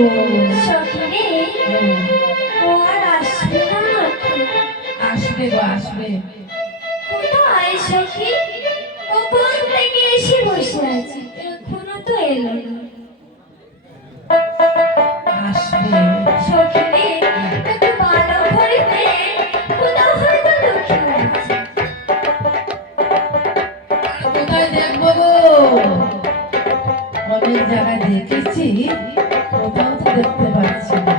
Oh. কোথায় সখী? কখন থেকে এসে বসে আছি, এখনো তো এলো না। আসবে সখী রে, একটু ভালো করে দে, কোথাও হয়তো লুকিয়ে আছে। আর কোথায় দেখবো গো? অনেক জায়গায় দেখেছি, কোথাও তো দেখতে পাচ্ছি না।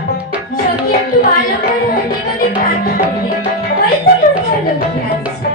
সখী একটু ভালো করে ওদিক ওদিক তাকিয়ে দে, হয়তো কোথাও লুকিয়ে আছে।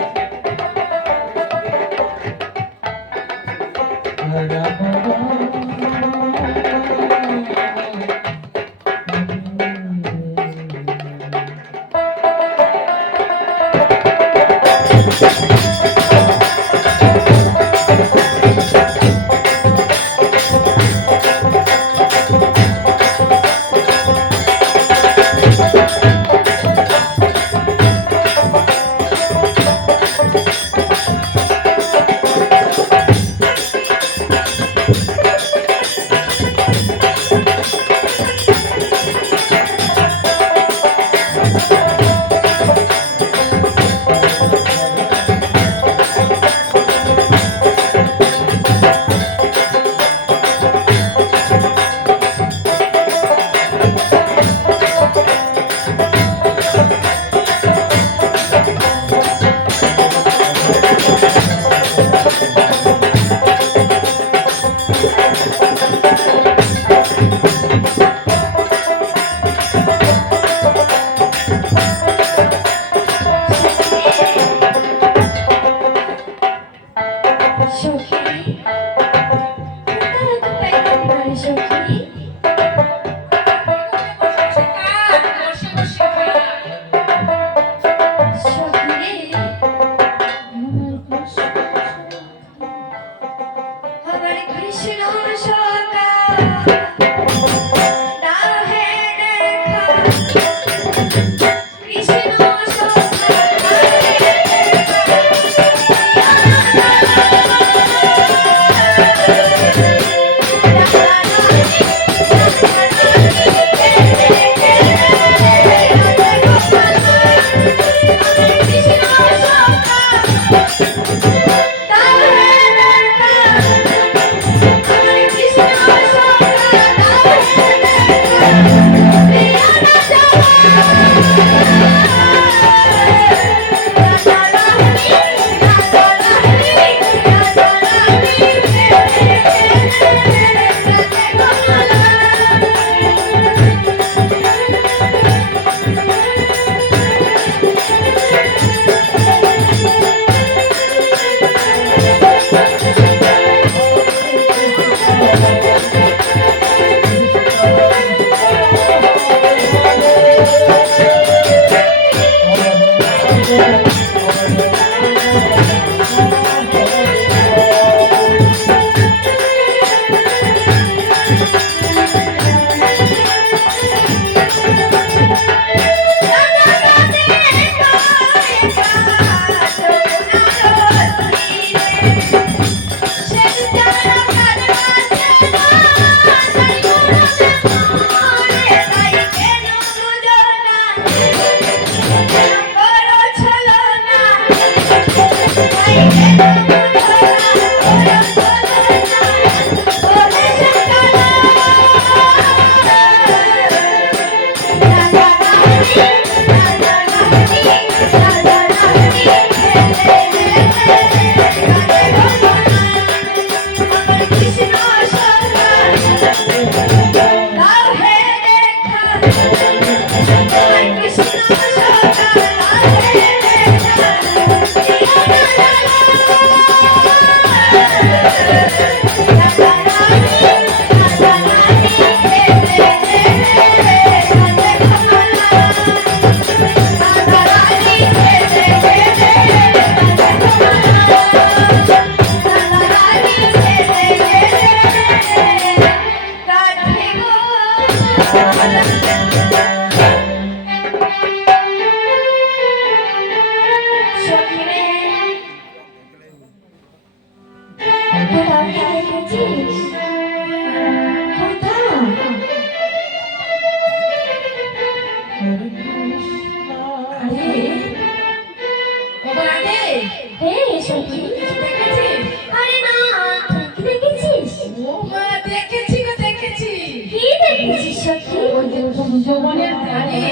সখী? ওই যে যৌবনের ধারে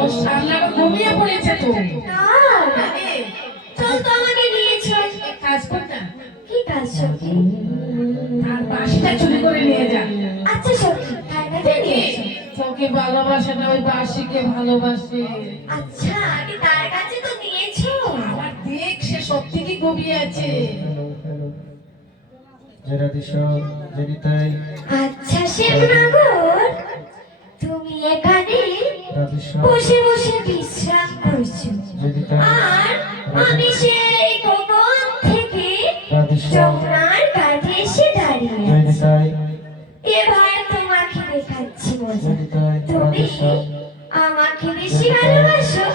ওর সামলাটা ঘুমিয়ে পড়েছে তো। তাই? চল তো আমাকে নিয়ে চল। এক কাজ কর না, কি কাজ সখী? তার বাঁশিটা চুরি করে নিয়ে যা। আচ্ছা সখী, তার কাছে নিয়ে চল। তোকে ভালোবাসে না, ওই বাঁশিকে ভালোবাসে। আচ্ছা, আগে তার কাছে তো নিয়েছো। আবার দেখ সে সত্যি কি ঘুমিয়ে আছে। আচ্ছা শ্যামনগর, তুমি এখানে বসে বসে বিশ্রাম করছো, আর আমি সেই কখন থেকে যমুনার কাছে এসে দাঁড়িয়ে আছি। এবার তোমাকে দেখাচ্ছি মজা। তুমি আমাকে বেশি ভালোবাসো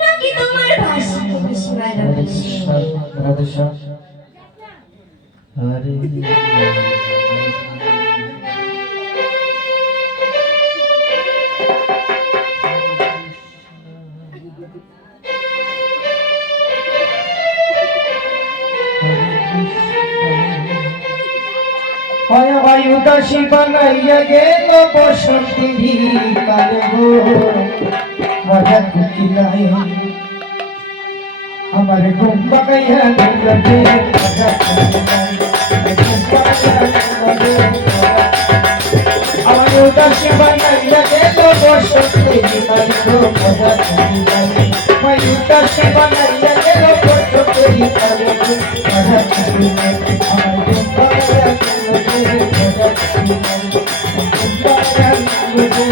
নাকি তোমার ভাষাকে বেশি ভালোবাসো? উদাসী বানাইয়া গেল বসন্তি কাল গো মজা কুকিলাই আমার ঘুম বাগাইয়া দিল গে মজা কুকিলাই ঘুম বাগাইয়া দিল গে আমার উদাসী বানাইয়া গেল বসন্তি কাল গো মজা কুকিলাই আমার উদাসী বানাইয়া গেল বসন্তি কাল গো মজা কুকিলাই আমার ঘুম বাগাইয়া দিল গে মজা কুকিলাই ঘুম বাগাইয়া দিল গে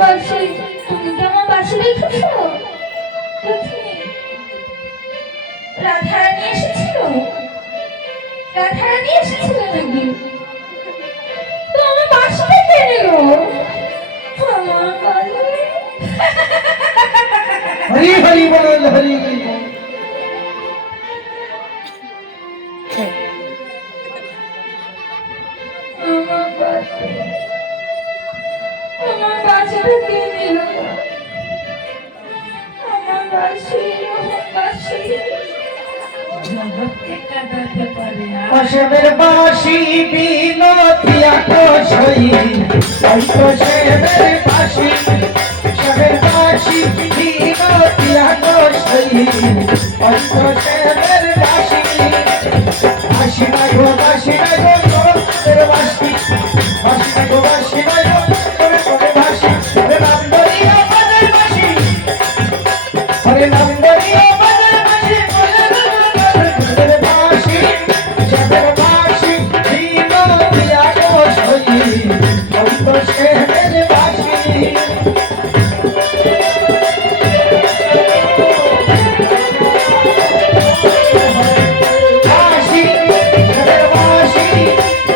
বাসি তুমি কি আমার বাসি রেখেছো? কোথায়? রাধারানী এসেছিল? রাধারানী এসেছিল নাকি? তো আমার বাসিটা কে নিল? আমার বাসি। হরি হরি বল, হরি হরি বল। আমার বাসি, আমার বাসিটা কে নিল? আমার বাসি, আমার বাসি। জগৎকে কাঁদাতে পারে না। অসমের বাসি বিনতিয়া কষই, ওই কষমের বাসি, অসমের বাসি বিনতিয়া কষই, ওই কষমের বাসি। বাসি নাই গো, বাসি নাই গো, তোর বাসি, বাসি নাই গো, বাসি নাই গো, তোর বাসি। ওরে নাম ধরিয়া বাজার বাসি, ওরে নাম ধরিয়া বাজার বাসি, তোর বাসি, তোর বাসি বিনতিয়া কষই, ওই কষমের বাসি। বাসি, সেবের বাসি,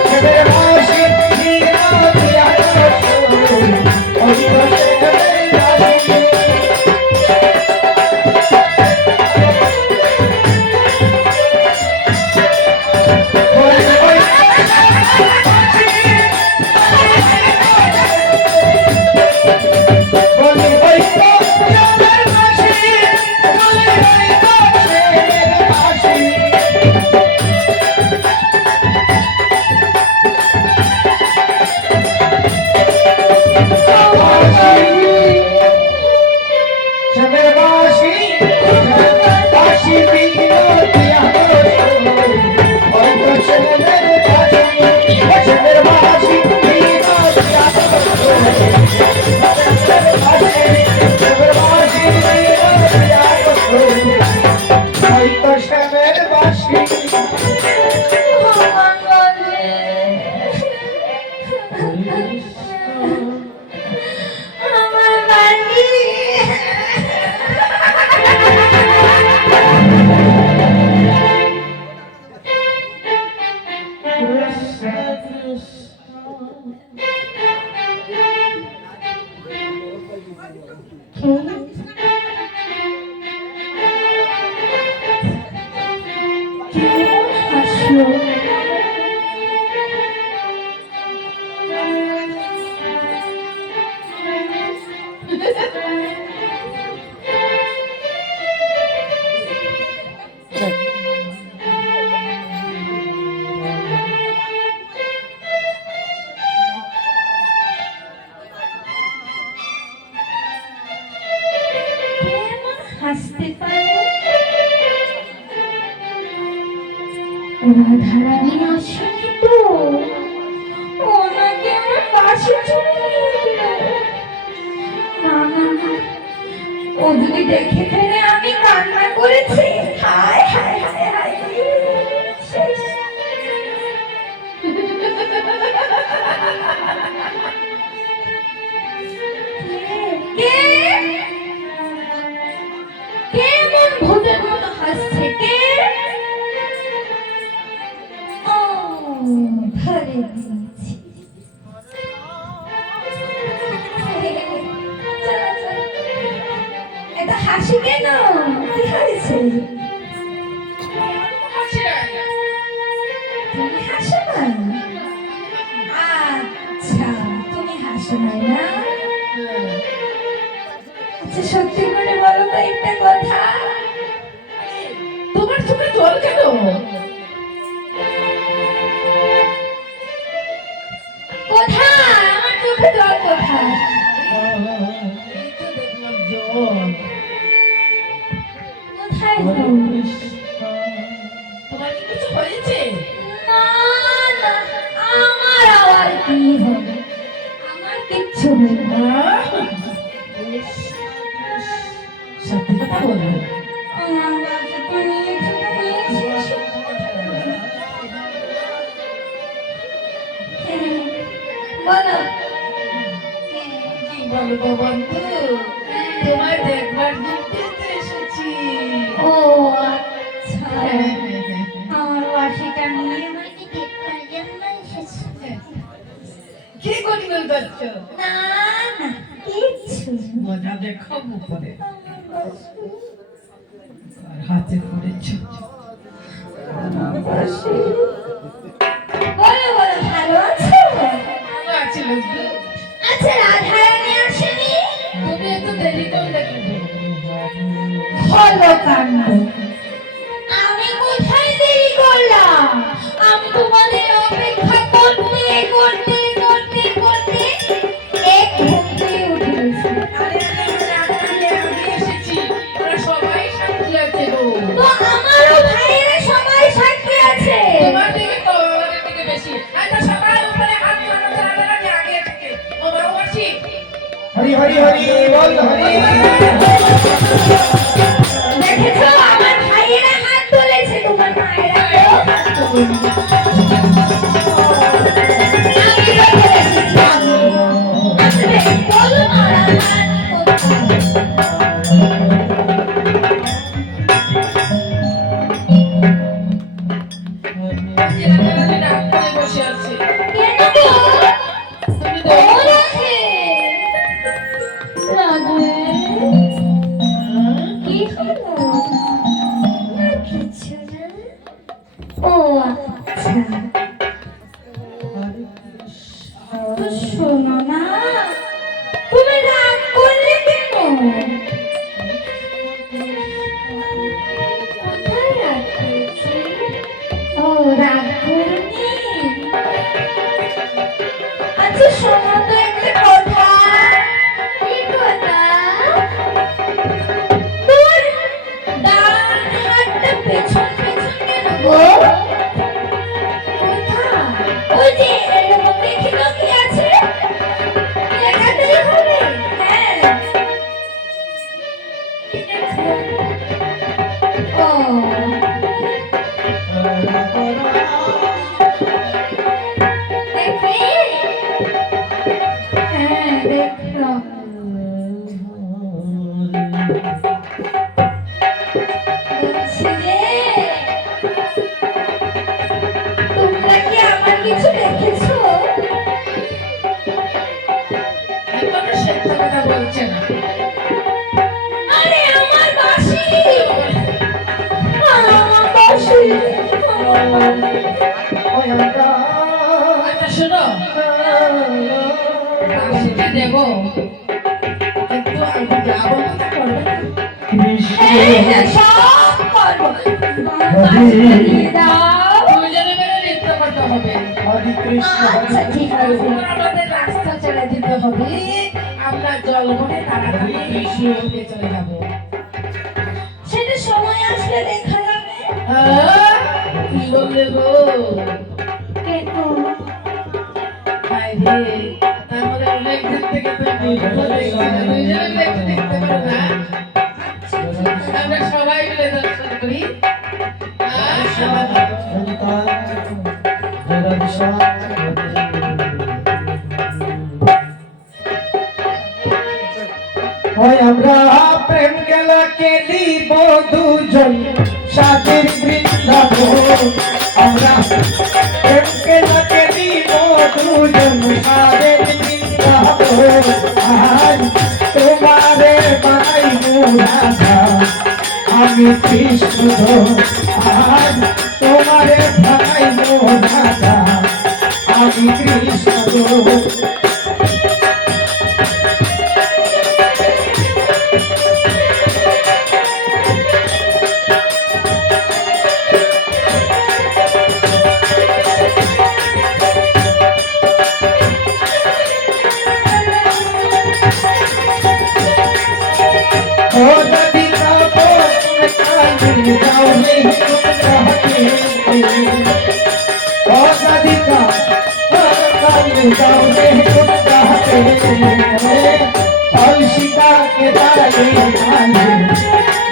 সেবের বাসি, বিনতিয়া কষই, ওই কষমের বাসি। বলি ওই কষমের বাসি, বলি ওই কষমের বাসি। সেবের বাসি, বাসি বিনতিয়া কষই, ওই কষমের বাসি। সেবের বাসি বিনতিয়া কষই, সেবের বাসি বিনতিয়া কষই, ওই কষমের বাসি। আমার বাসি। আমার বাসি। কেমন হাসলো? কেমন হাসতে পারে? রাধারানী আসেনি তো? ওনাকে আমার পাশে চলে এলো। না না না, ও যদি দেখে ফেলে আমি কান্না করেছি, হায় হায় হায় হায়, শেষ। কে? কে এমন ভূতের মতো হাসছে? কে? ও, ধরে নিয়েছি। চলো, চলো। এত হাসি কেন? কি হয়েছে? তুমি হাসো না? আচ্ছা, তুমি হাসো নাই না? আচ্ছা, সত্যি করে বলো তো একটা কথা। তোমার চোখে জল কেন? কোথায় আমার চোখে জল? কোথায়? এই তো দেখলাম জল। কোথায় হরে জল? কৃষ্ণ। তোমার কি কিছু হয়েছে? না না, আমার আবার কি হবে? আমার কিচ্ছু হয়নি। ইস, সত্যি কথা বলো। আমার বাবা তো নিয়েছে। বলো। বলবো বন্ধু, তোমায় দেখবার জন্য তো এসেছি। ও আচ্ছা, আমার বাসিটা নিয়ে আমাকে দেখবার জন্য এসেছো? কি গুনগুন করছো? না না, কিচ্ছু না। মজা দেখো উপরে আর হাতে পড়েছ। বলো বলো, ভালো আছো? ভালো আছি লজ্জু। আচ্ছা, রাধারানী আসেনি? তুমি এত দেরি করলে কেন? হলো কাণ্ড, আমি কোথায় দেরি করলাম? আমি তোমাদের অপেক্ষা করতে করতে করতে করতে এক ঘুমতে উঠে গেছি। আমি এসেছি, ওরা সবাই সাক্ষী আছে গো। তো আমারও ভাইয়েরা সবাই সাক্ষী আছে। তোমার দিকে তো আমাদের দিকে বেশি। আচ্ছা সবাই উপরে হাত নামাতে রাধারানী আগে থেকে। ও বাবাসি হরি হরি হরি বল হরি। দেখেছো, আমার ভাইয়েরা হাত তুলেছে, তোমার মায়েরা কেউ হাত তোলেনি। আমি তো বলেছি, আমি। আসলে বলো মারা হাত কোথায়? রাধারানী ডাক করে বসে আছে। কেন গো? তুমি ও দেখো। রাধে, কি হলো? না কিছু না। ও আচ্ছা, তো শোনো না, তুমি রাগ করলে কেন? কোথায় রাগ করেছি? ও, রাগ করনি? আচ্ছা শোনো তো একটা কথা। কি কথা? তোর ডান হাতটা পেছন পেছন কেন গো? কোথায়? ওই যে এরকম দেখি তো কি আছে? দেখাতেই হবে। হ্যাঁ, ও দেখবি? হ্যাঁ, দেখলাম। বলছি যে, তোমরা কি আমার কিছু দেখেছো? এখনো সত্য কথা বলছে না। আরে আমার বাঁশি, আমার বাঁশি, আমার বাঁশি। ওই আমরা আচ্ছা শোনো, আসতে দেবো কিন্তু আমি যাবো কথা করবে না। এই যে সব করবো। আমার বাঁশিটা দিয়ে দাও। দুজনে মিলে নৃত্য করতে হবে। হরে কৃষ্ণ আচ্ছা, ঠিক আছে। আমাদের রাস্তা ছেড়ে দিতে হবে। আমরা জল ভরে তাড়াতাড়ি শিউরে চলে যাবো। সেটা সময় আসলে দেখা যাবে। কি বললে গো? কেন? হায় রে, তাহলে অনেক দিন থেকে তুমি নৃত্য দেখছি না। দুজনে মিলে একটু দেখতে পারো না? আমরা সবাই মিলে দর্শন করি। ওই আমরা প্রেম খেলা খেলিব দুজন সাদের বৃন্দাবন। আমরা প্রেম খেলা খেলিব দুজন সাদের বৃন্দাবন। আর তোমারে বানাইব রাধা, আমি কৃষ্ণ। আর তোমারে বানাইব রাধা, আমি কৃষ্ণ। ओ नदी का बोल काली जाओ नहीं तुम कहते। ओ नदी का बोल काली जाओ नहीं तुम कहते। अलसिका के डाले डाले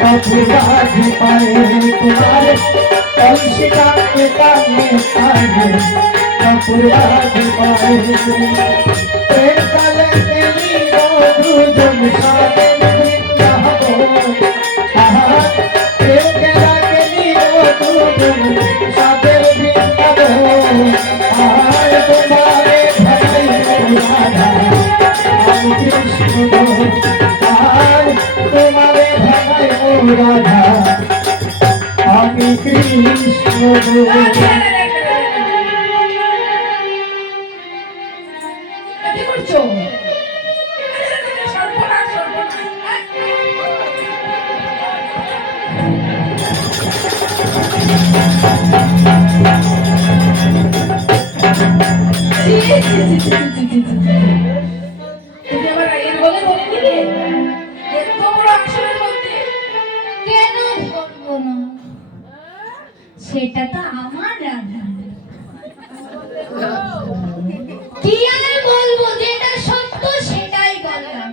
बबुराज पाए तुम्हारे। अलसिका के डाले डाले बबुराज पाए। प्रेम काले के लिए সাদের বৃন্দাবন কেউ কেরাকে নিল তুজন সাদের বৃন্দাবন আর তোমারে ভাই রাধা আমি কৃষ্ণ আর তোমারে ভাই রাধা আমি কৃষ্ণ কি করছো? সর্বনাশ, সর্বনাশ। ছি, ছি, ছি, ছি, ছি, ছি, ছি, ছি। তুমি আমার রাগের বলে ধরে নিলে? এত বড় আসনের মধ্যে? কেন ধরবো না? সেটা তো আমার রাধা। কি আর বলবো, যেটা সত্য সেটাই বললাম।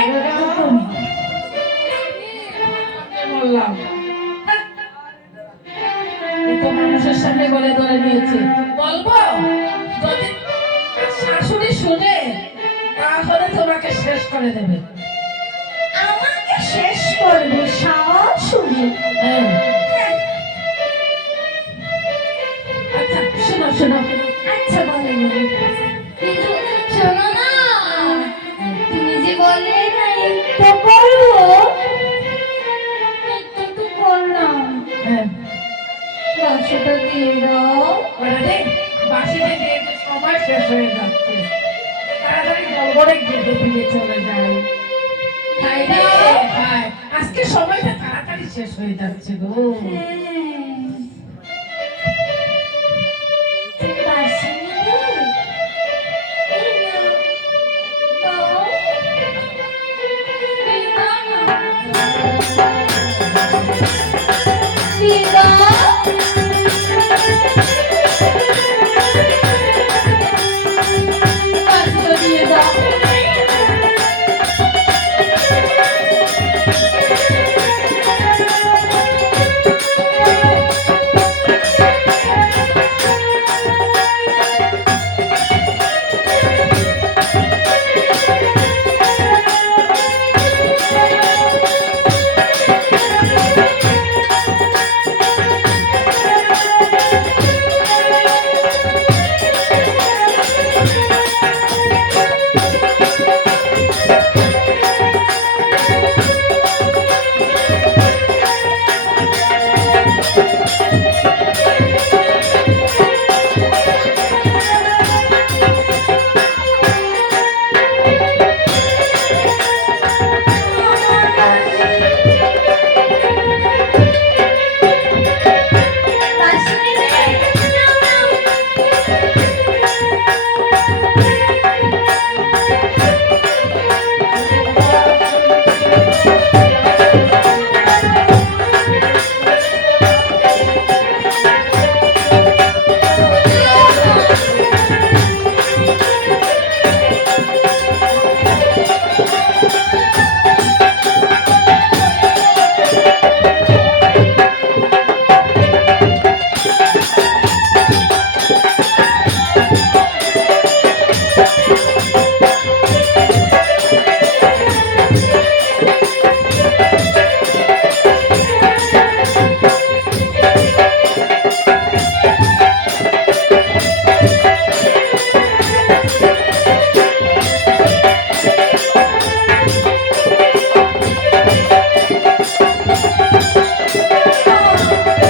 একদম। বললাম এ তো মানুষের সামনে গলে ধরে নিয়েছে। বলবো যদি শাশুড়ি শুনে তাহলে তোমাকে শেষ করে দেবে। আমাকে শেষ করবে শাশুড়ি? হ্যাঁ। আচ্ছা শোনো শোনো আচ্ছা বলে বলে, কিন্তু শোনো না, তুমি যে বললে না একটু করবো, একটু তো করলাম। হ্যাঁ বাক্সটা দিয়ে দাও। ওরে বাসিতে দিয়ে তো সময় শেষ হয়ে যাচ্ছে। তাড়াতাড়ি গড়গড়ে গেটে ফিরে চলে যাই। খাই রে খাই। আজকে সময়টা তাড়াতাড়ি শেষ হয়ে যাচ্ছে গো। বাসি নেবে? এই নাও, নাও। এই নাও না। দিয়ে দাও। বাক্সটা দিয়ে দাও। বাসি নেবে? নাও, নাও।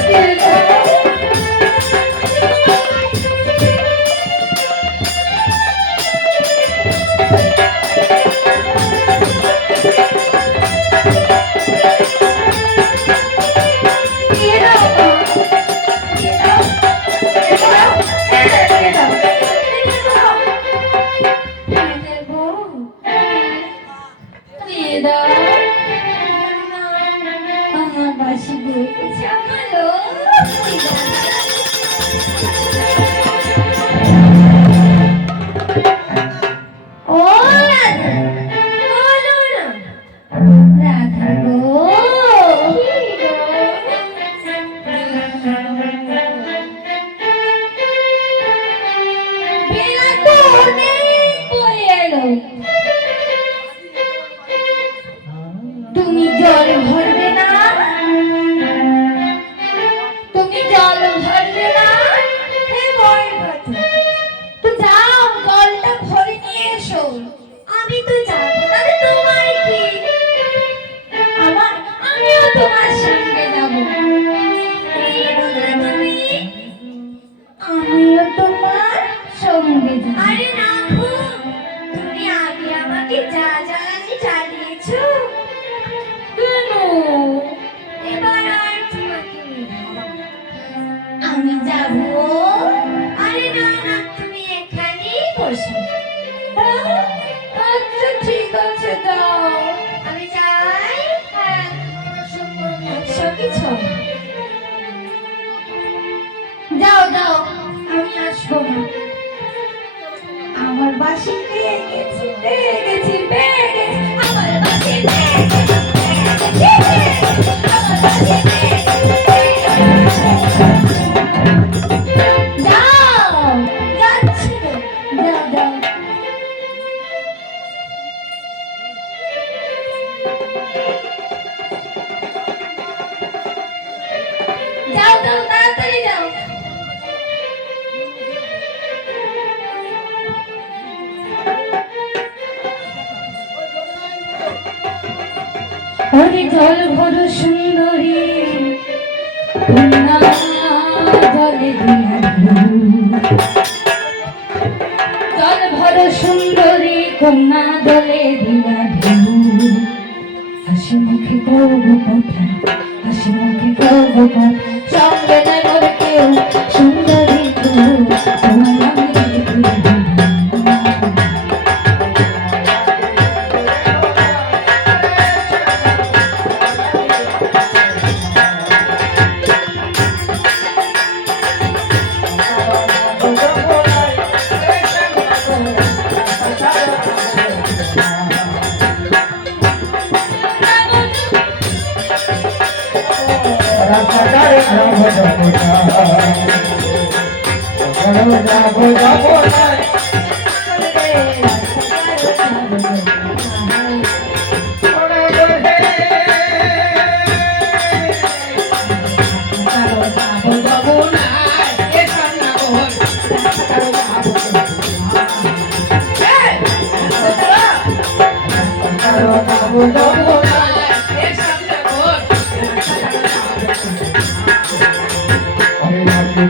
দিয়ে দাও। দিয়ে দাও তো। দিয়ে দাও। দিয়ে দাও। দিয়ে দাও। দিয়ে দেবো। দিয়ে দাও। আমার বাসি বয়ে গেছে, আমার লক্ষ্মী রাধা। ও রাধা, বলো না। রাধা গো, কি গো? বেলা তো অনেক বয়ে এলো, বসো। আচ্ছা ঠিক আছে যাও। আমি যাই। হ্যাঁ, আচ্ছা কিছু যাও যাও। আমি আসবো না। আমার বাসি পেয়ে গেছি পেয়ে গেছি পেয়ে গেছি আমার বাসি পেয়ে গেছি পেয়ে গেছি আমার বাসি পেয়ে গেছি। যাও যাচ্ছি তো যাও যাও। যাও যাও তাড়াতাড়ি যাও। ওরে জল ভর সুন্দরী কন্যা জলে দিয়া জল ভর সুন্দরী কন্যা জলে দিয়া ঢেউ হাসি মুখে করব কথা হাসি মুখে করব কথা সঙ্গে নাই মোর কেউ সুন্দরী তোমার আমি রাস্তাঘাটে যাবো যাবো না যাবো যাবো না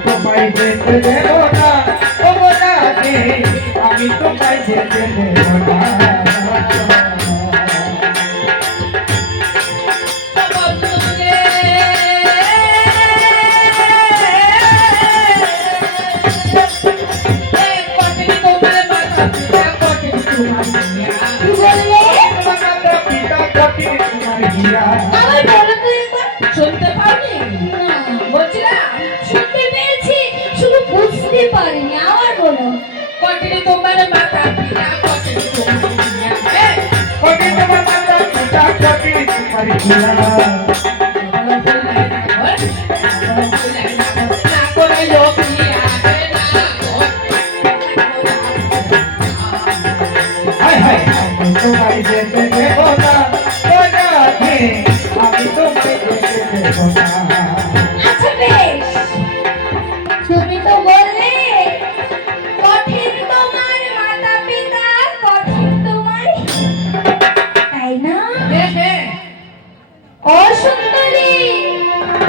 তোমায় যেতে দেব না ও বলা দে আমি তোমায় যেতে দেব না শুনতে পাওনি? বলছিলাম শুনতে পেয়েছি শুধু বুঝতে পারিনি আবার বলো। কটিনি তোমার মাথা পিতা কটিনি তোমার দুনিয়া। এই, কোটি তোমার মাতা পিতা কোটি তোমার ঘিরা বলো বলে না কর, বলো বলে না কর, না করে লোক নিয়ে আসে না কর। হায় হায় আমি তোমায় যেতে দেব না বলা দে আমি তোমায় যেতে দেব না আচ্ছা বেশ তুমি তো বললে কঠিন তোমার মাতা পিতা কঠিন তোমার তাই না হ্যাঁ, ও সুন্দরী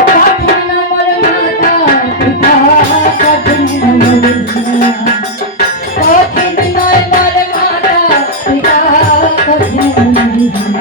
কঠিন আমার মাতা পিতা কঠিন আমার পিতা। কঠিন নয় আমার মাতা পিতা কঠিন আমার পিতা।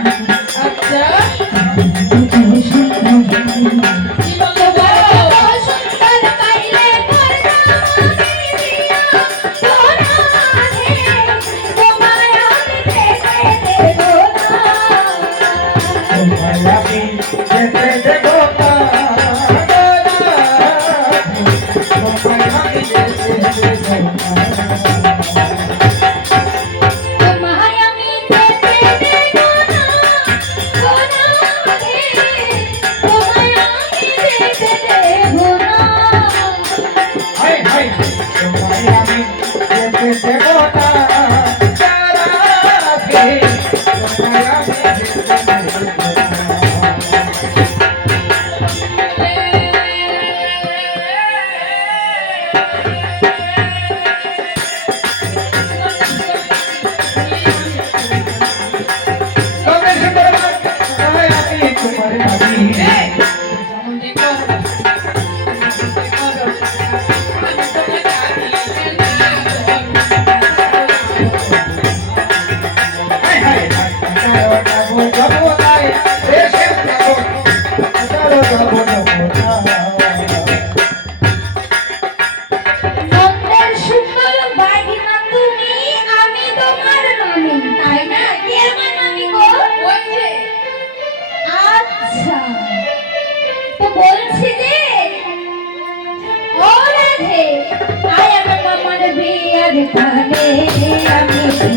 কি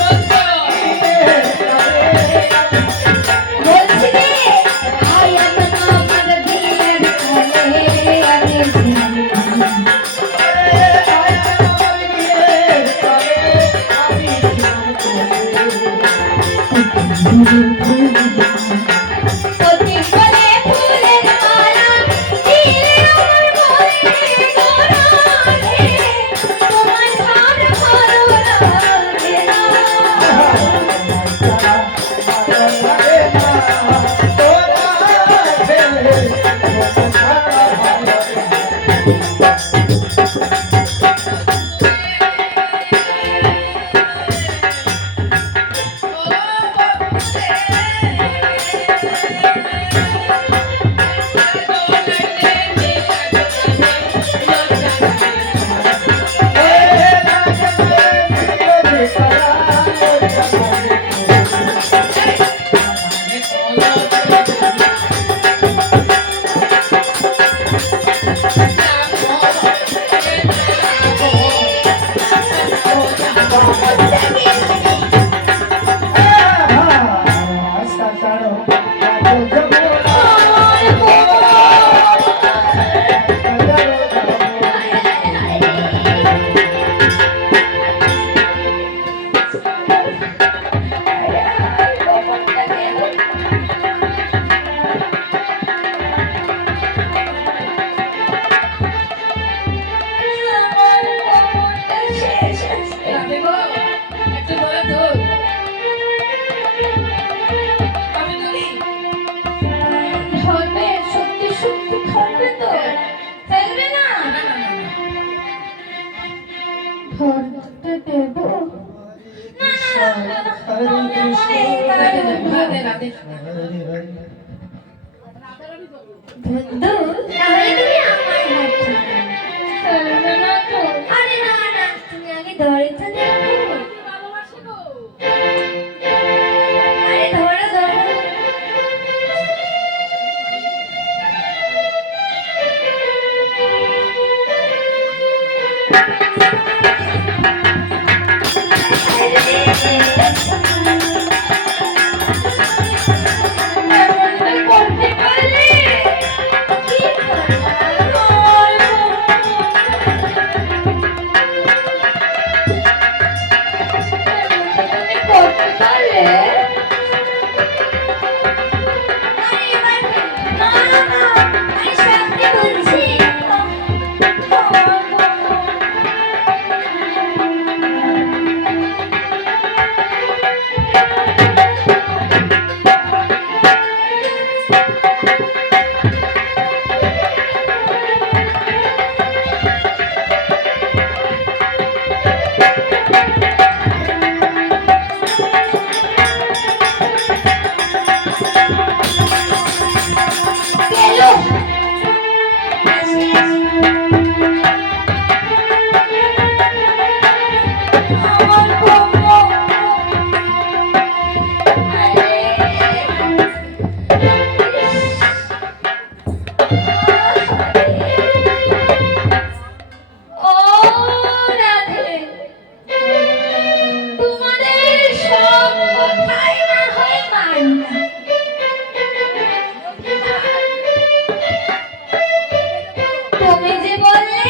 বলছো? বলছি রে আই am আমার দিলের কোলে আমি প্রতি বলে ফুলের মালা দিলে আমার মনে গড়ালে তোমার ছাড় ভালো লাগে না রাধে গো, একটু ধরে ধর। আমি ধরি। ধরবে সত্যি সত্যি ধরবে তো ফেলবে না না, না, না, না। ধরতে দেব না না না রাধে, রাধে, রাধে। দূর তাহলে তুমি আমার হাত ধরো। ফেলবে না তো আরে না না তুমি আগে ধরে তো দেখো। ভালোবাসি গো। আরে ধরো ধরো। এমনটা করতে পারলে কি করবা? করতে পারলে আরে এবার না না না আমি সামনে বলছি। গেল আসি আসি। আমার কোমর ও রাধে তোমাদের সব কথাই না হয় মানি না তুমি যে বললে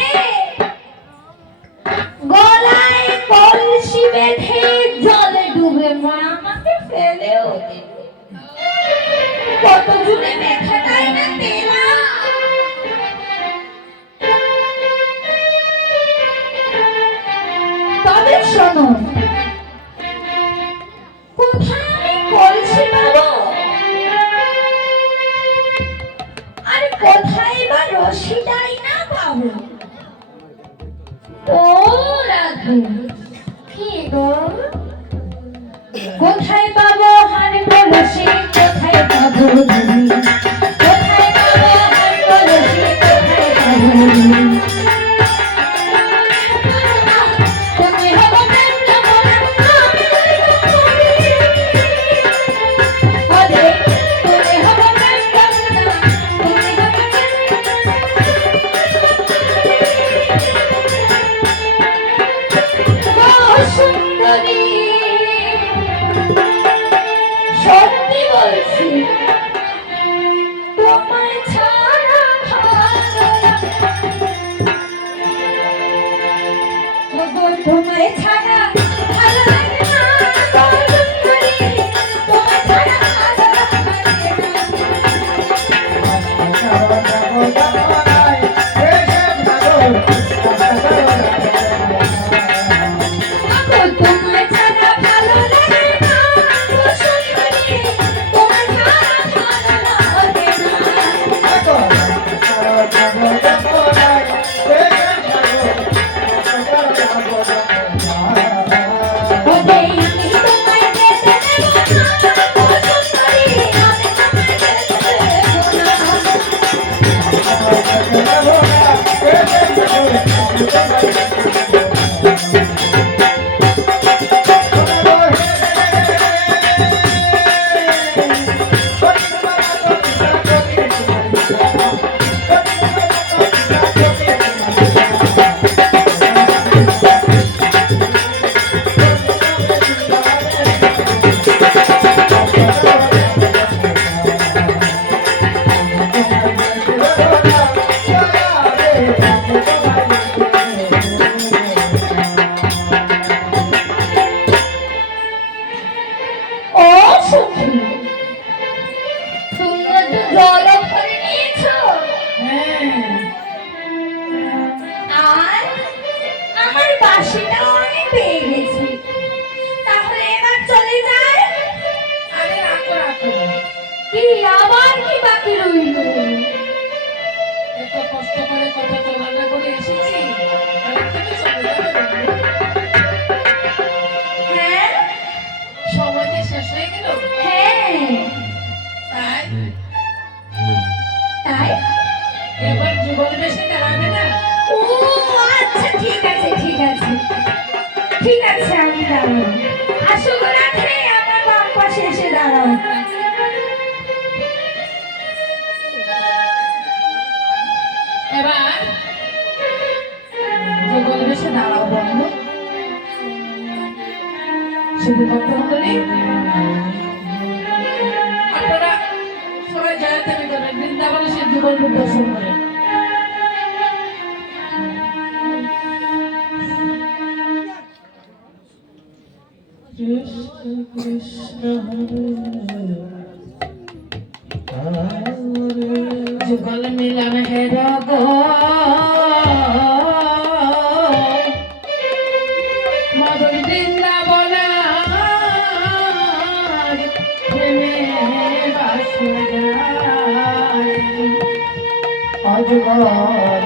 গলায় কলসি বেঁধে জলে ডুবে মা আমাকে ফেলেও দিবে কত জুড়ে ব্যথাটাই না পেলাম তবে শোনো কোথায় আমি কলসি পাবো আর কোথায় বা রশিটাই না পাবো ও রাধে কি গো? কোথায় পাবো হার কলসি কোথায় পাবো ধুলি কোথায় পাবো হার কলসি কোথায় পাবো ধুলি তুমি হবো প্রেমটা মোরা আমি ওরে তুমি হবো প্রেমটা মোরা তুমি হবো প্রেমটা ওগো তোমায় ছাড়া ভালো লাগে না গো সুন্দরী, তোমায় ছাড়া ভালো লাগে না গো তোমায় ছাড়া ভালো লাগে না গো সুন্দরী, তোমায় ছাড়া ভালো লাগে না ওরে আমি তোমায় যেতে দেব না গো সুন্দরী, আমি তোমায় যেতে দেব না ও সখী, তোমরা তো জল ভরে নিয়েছো হ্যাঁ আর আমার বাসিটাও আমি পেয়ে গেছি, তাহলে এবার চলে যায়। আরে রাখো রাখো, কি আবার কি বাকি রইল? এত কষ্ট করে কত চলানা করে এসেছি, এবার তুমি চলে যাবে বন্ধু। হ্যাঁ সময় কি শেষ হয়ে গেল? হ্যাঁ তাই তাই এবার জীবন বেশি দাঁড়াবে না। ও আচ্ছা ঠিক আছে ঠিক আছে ঠিক আছে, আমি দাঁড়াবো। আসো গো রাধে, আমার বাম পাশে এসে দাঁড়াও। এবার যুগল বেশে দাঁড়াও বন্ধু। শুধু ভক্তমণ্ডলী, আপনারা সবাই জয়তে বিতরণ বৃন্দাবনে সে যুগল রূপ দর্শন করেন। কৃষ্ণ কৃষ্ণ যুগল মিলন হে গো মধুর বৃন্দাবন প্রেমে বাসুদায় অজগর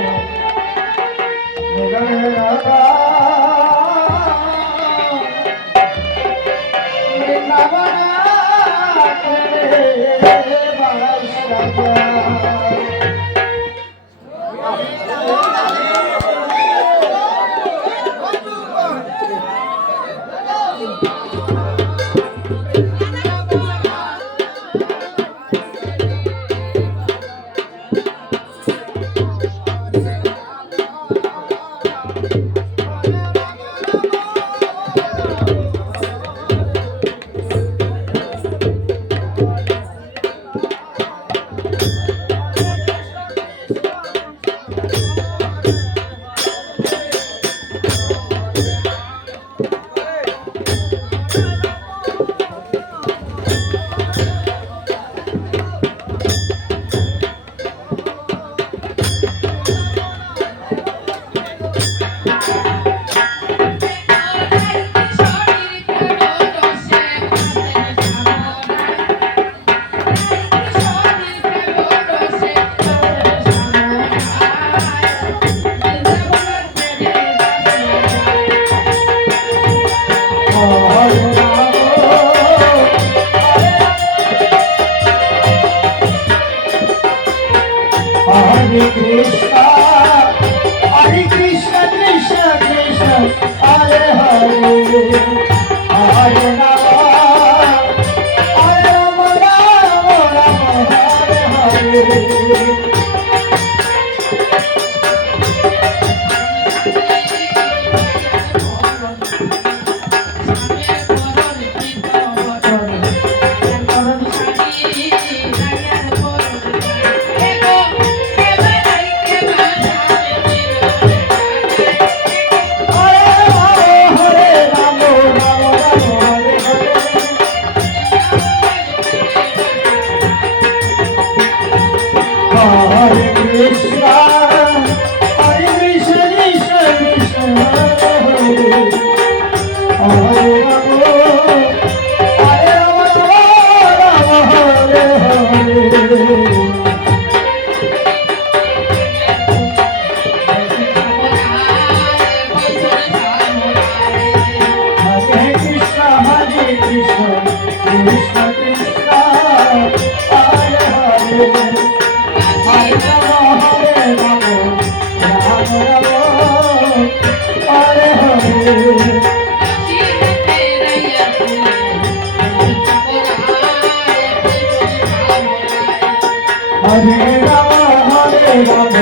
হরে রাম হরে রাম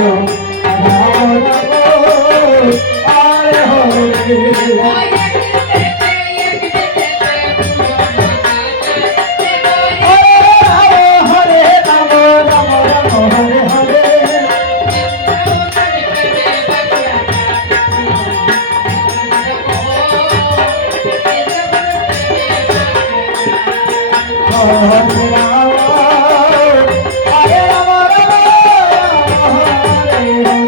রাম রাম হরে হরে হরে রাম রাম রাম হরে হরে হরে রাম হরে রাম রাম হরে হরে হরে রাম রাম রাম হরে হরে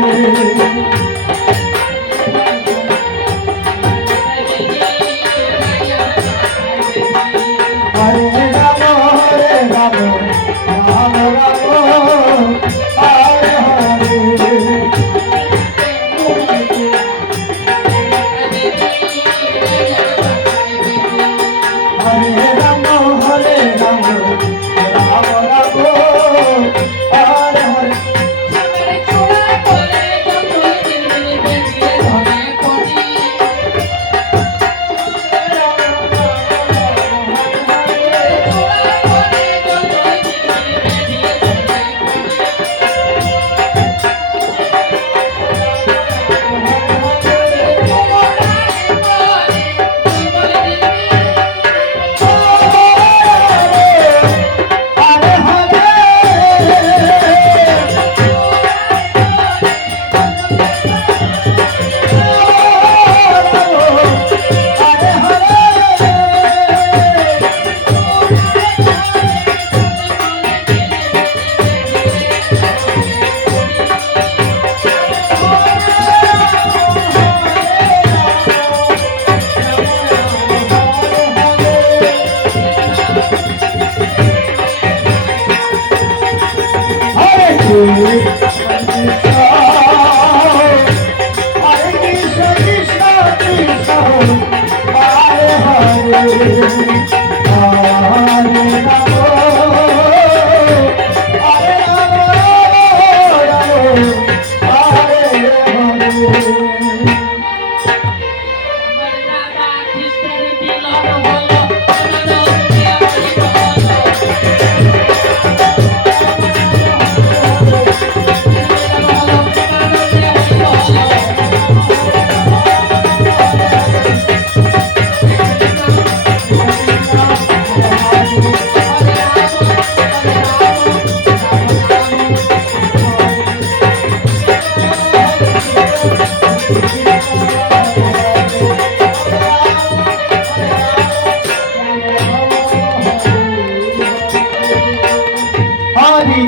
হরে রাম হরে Ram Ram Ram Hare Hare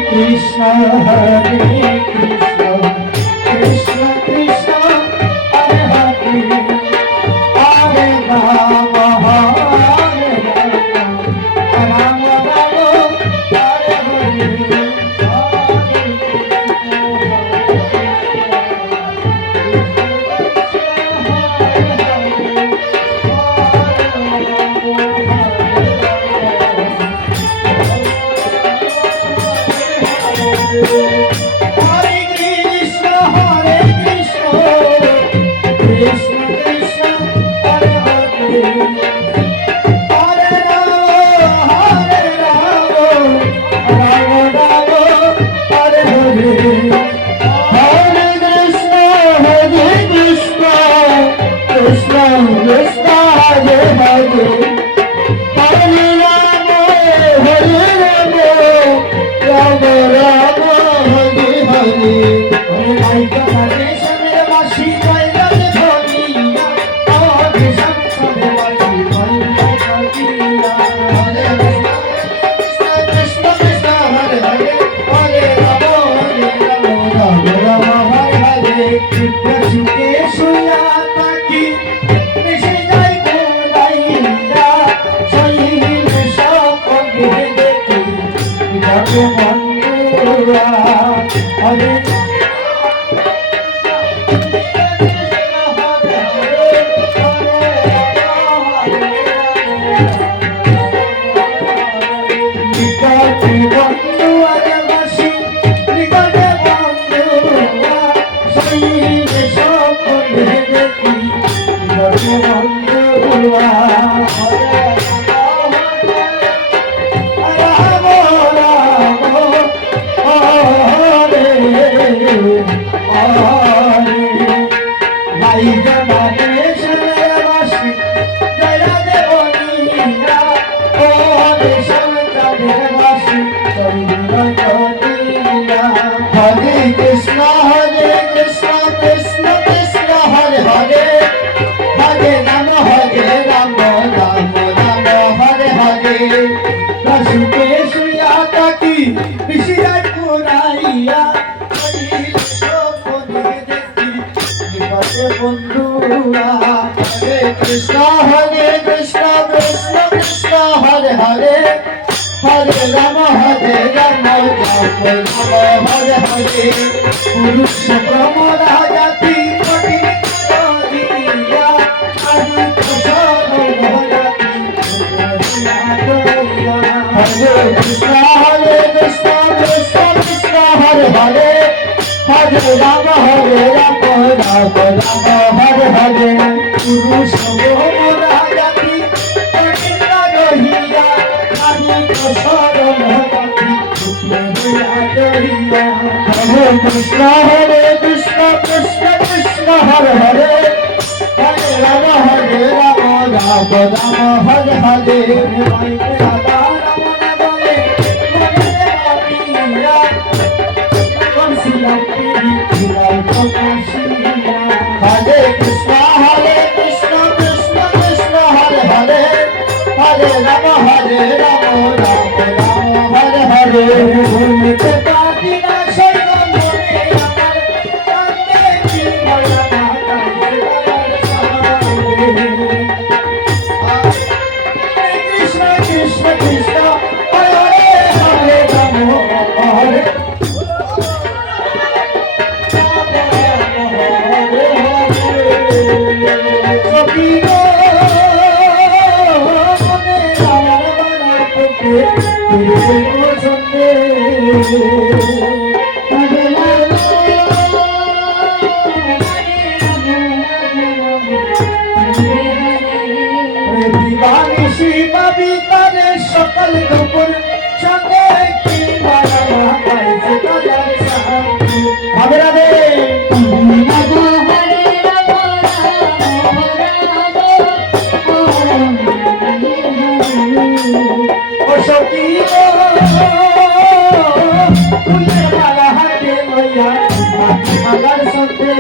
Krishna Hare Krishna Krishna Krishna Hare Hare Hare Rama Hare Rama Rama Rama Hare বন্ধুরা রাম রাম হরে হরে ভাই জমানে শরণবাসী জয়া দেবনীরা ও দেশম চাঁদেরবাসী চন্দ্রজনীরা হরে কৃষ্ণ কৃষ্ণ কৃষ্ণ কৃষ্ণ হরে হরে হরে রাম রাম রাম হরে হরে রসুকে শুয়া তাকি বিশিরাট পুরাইয়া হরিল সপনে দেখি বিপদে বন্ধুরা হরে কৃষ্ণ কৃষ্ণ কৃষ্ণ হরে হরে হরে রাম রাম রাম হরে হরে পুরুষ প্রমরা জাতি কঠিন করিয়া আদি কুশল জাতি হরে কৃষ্ণ কৃষ্ণ কৃষ্ণ হরে হরে হরে রাম রাম রাম হরে হরে পুরুষ প্রমরা জাতি কঠিন রহিয়া আদি কুশল জাতি হরে কৃষ্ণ কৃষ্ণ কৃষ্ণ হরে হরে হরে রাম রাম রাম হরে হরে রাধা রমন বলে হরে কৃষ্ণ কৃষ্ণ কৃষ্ণ হরে হরে হরে রাম রাম রাম হরে হরে ভূমিতে পাতি না শৈব মনে আমার কান্দে জীবনা কৃষ্ণ কৃষ্ণ কৃষ্ণ হরে হরে রাম হরে সকল দুপুর সঙ্গে কি মারা পাইছে তাদের সাহায্য ভাবে রাধে ও সখী ফুলের মালা হাতে লইয়া মালার সাথে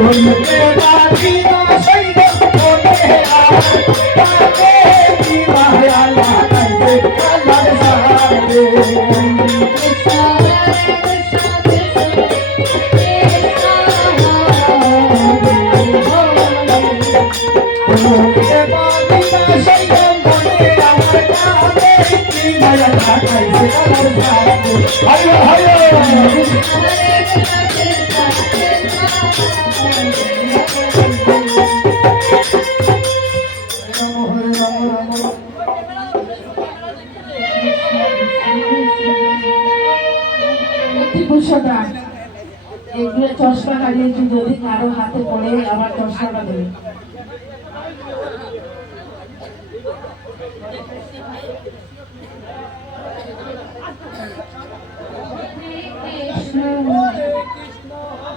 বলতে পারি না সইব মনে আর তাকে কি মায়া লাগাইছে কালার সারে বলতে পারি না সইব মনে আমার কাছে কি মায়া লাগাইছে কালার সারে হায় হায় লক্ষ্মীভূষণা, এগুলো চশমা হারিয়ে যদি কারো হাতে পড়ে আমার চশমাটা দেবে।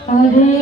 হরে